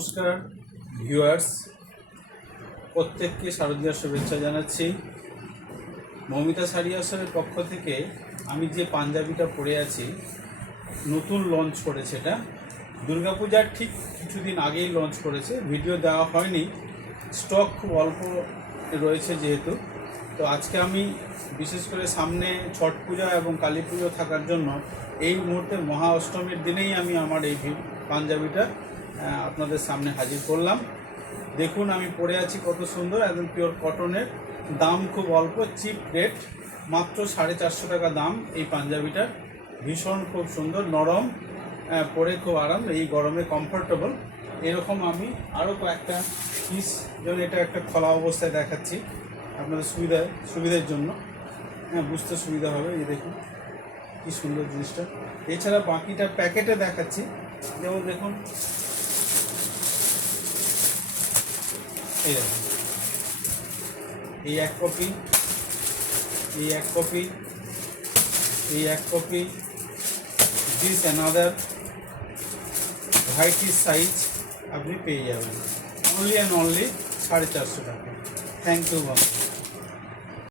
নমস্কার ভিউয়ার্স, প্রত্যেককে শারদীয়ার শুভেচ্ছা জানাচ্ছি। মৌমিতা শাড়ি আসরের পক্ষ থেকে আমি যে পাঞ্জাবিটা পরে আছি নতুন লঞ্চ করেছে, এটা দুর্গাপূজার ঠিক কিছুদিন আগেই লঞ্চ করেছে, ভিডিও দেওয়া হয়নি, স্টক খুব অল্প রয়েছে যেহেতু। তো আজকে আমি বিশেষ করে সামনে ছট পূজা এবং কালী পুজো থাকার জন্য এই মুহূর্তে মহা অষ্টমীর দিনেই আমি আমার এই পাঞ্জাবিটা আপনাদের সামনে হাজির করলাম। দেখুন আমি পরে আছি কত সুন্দর, একদম পিওর কটনের, দাম খুব অল্প, চিপ রেট, মাত্র 450 টাকা দাম এই পাঞ্জাবিটার। ভীষণ খুব সুন্দর, নরম, পরে খুব আরাম, এই গরমে কমফোর্টেবল। এরকম আমি আরও কয়েকটা পিস, যেমন এটা একটা খোলা অবস্থায় দেখাচ্ছি আপনাদের সুবিধার জন্য, বুঝতে সুবিধা হবে। এই দেখুন কি সুন্দর জিনিসটা। এছাড়া বাকিটা প্যাকেটে দেখাচ্ছি, যেমন দেখুন এই দেখুন, এই এক কপি, এই এক কপি, এই এক copy, this another variety size আপনি পেয়ে যাবেন অনলি অ্যান্ড অনলি 450 টাকা। থ্যাংক ইউ বন্ধু।